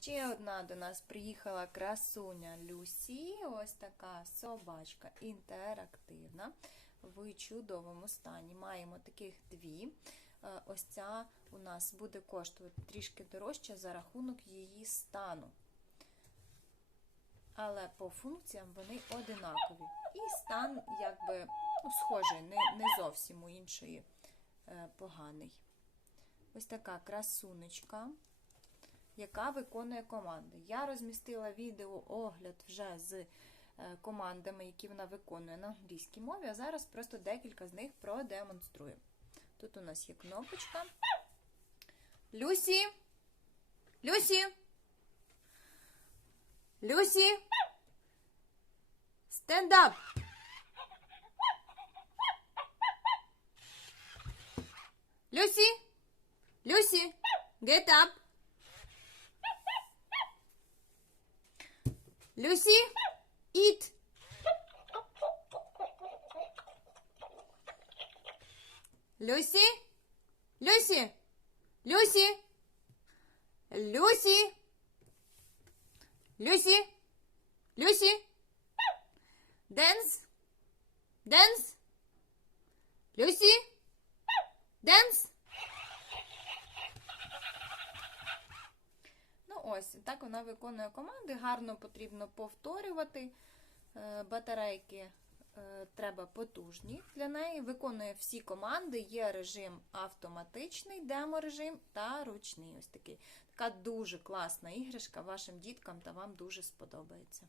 Ще одна до нас приїхала красуня Люсі. Ось така собачка інтерактивна в чудовому стані. Маємо таких дві. Е, Ось ця у нас буде коштувати трішки дорожче за рахунок її стану. Але по функціям вони одинакові. І стан, якби, ну, схожий, не, не зовсім у іншої е, поганий. Ось така красунечка яка виконує команди. Я розмістила відео огляд вже з е, командами, які вона виконує на англійській мові, а зараз просто декілька з них продемонструю. Тут у нас є кнопочка. Люсі! Люсі! Люсі! Up! Люсі! Люсі! Get up! Lucy, eat. Lucy, Lucy, Lucy, Lucy, Lucy, Lucy. Dance, dance. Lucy, dance. Ну ось, так вона виконує команди. Гарно потрібно повторювати. Е, Батарейки е, треба потужні для неї. Виконує всі команди. Є режим автоматичний, демо-режим та ручний. Ось такий. Така дуже класна іграшка вашим діткам та вам дуже сподобається.